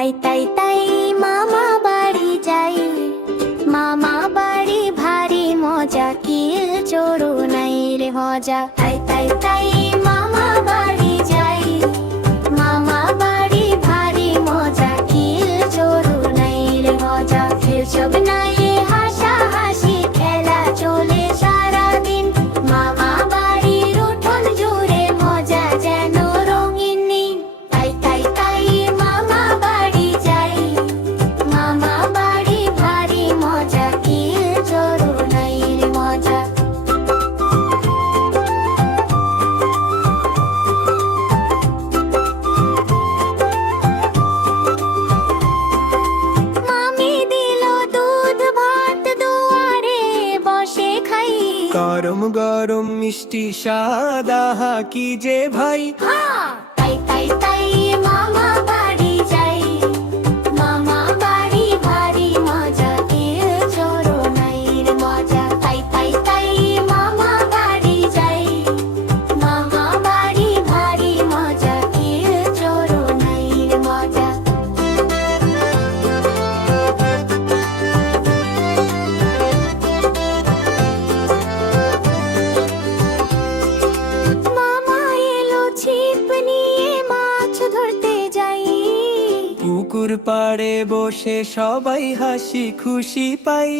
তাই তাই তাই মামা বাড়ি যাই, মামা বাড়ি ভারী মজা, কিল চড়ু নাই রে মজা। তাই তাই তাই মামা বাড়ি যাই, মামা বাড়ি ভারী মজা, কিল চড়ু নাই রে মজা। খেলছব নাই হাসাহাসি, খেলা চলে সারাদিন, মামা বাড়ির উঠোন জুড়ে মজা যেন রঙিন নীল। তাই তাই তাই মামা বাড়ি যাই, মামা বাড়ি ভারী মজা, কিল চড়ু নাই রে মজা। মামি দিল দুধ ভাত, দুয়ারে বসে খাই, গরম গরম মিষ্টি স্বাদ, আহা কি যে ভাই। তাই তাই তাই মামা বাড়ি যাই, মামা বাড়ি ভারী মজা, কিল চড়ু নাই রে মজা। তাই তাই তাই মামা বাড়ি যাই, মামা বাড়ি ভারী মজা, কিল চড়ু নাই রে মজা। মামা এলো ছিপ নিয়ে, মাছ ধরতে যাই, পুকুর পাড়ে বসে সবাই হাসি খুশি পাই।